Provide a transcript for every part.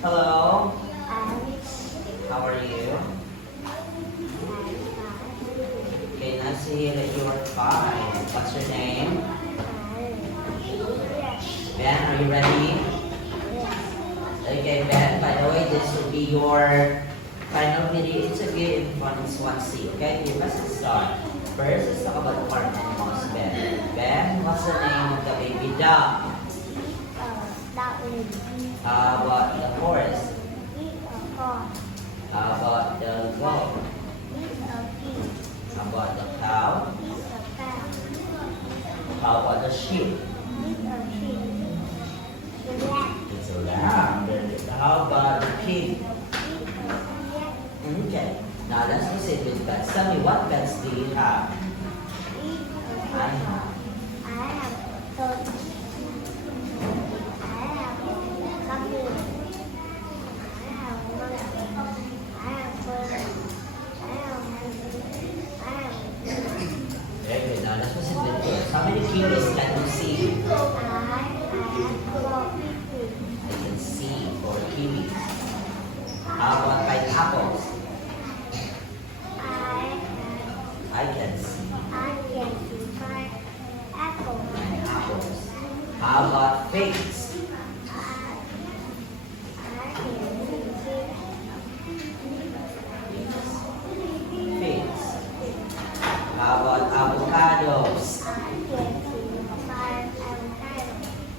Hello. I'm How are you? Okay, nice to hear that you are fine. What's your name? Ben, are you ready? Okay, Ben, by the way, this will be your final video. It's a good and fun Swansea, okay? You must start. First, let's talk about farm animals, Ben. Ben, what's the name of the baby dog? How about the horse? How about the goat? How about the cow? How about the sheep? It's a lamb. Very good. How about the pig? Okay. Now let's proceed with pets. Tell me, what pets do you have? I have. Very good. Now let's proceed with yours. How many kiwis can you see? I can see 4 kiwis. How about pineapples? I can see pineapples. How about figs? Figs. How about avocados?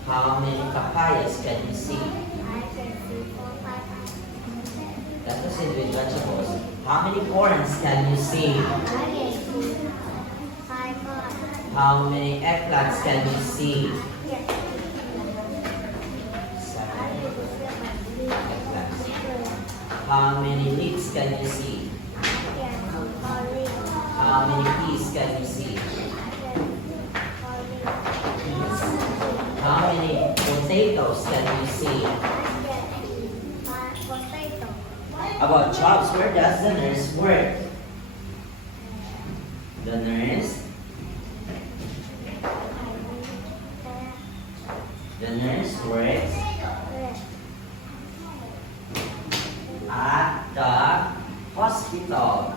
How many papayas can you see? Let's proceed with vegetables. How many corns can you see? How many eggplants can you see? 7 eggplants. How many leeks can you see? How many peas can you see? How many potatoes can you see? About jobs, where does the nurse work? The nurse works at the hospital.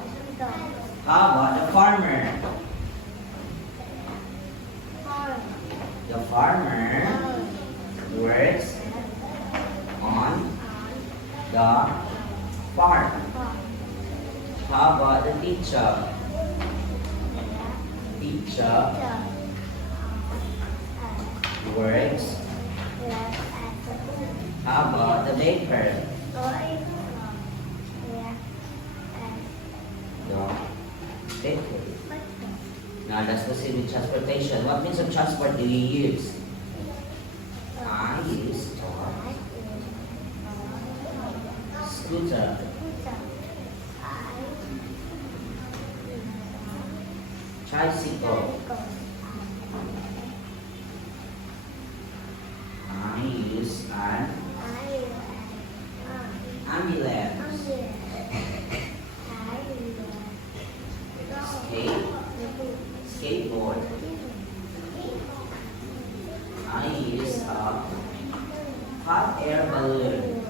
How about the farmer? The farmer works on the farm. How about the teacher? Teacher works. How about the baker? The baker. Now let's proceed with transportation. What means of transport do you use? I use scooter. Tricycle. I use an ambulance. Skateboard. I use a hot air balloon.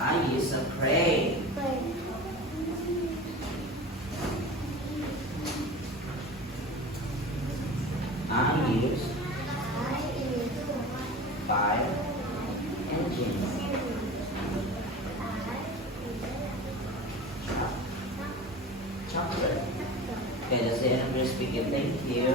I use a crane. I use 5 engines. Chocolate. Okay, that's the end of your speaking. Thank you.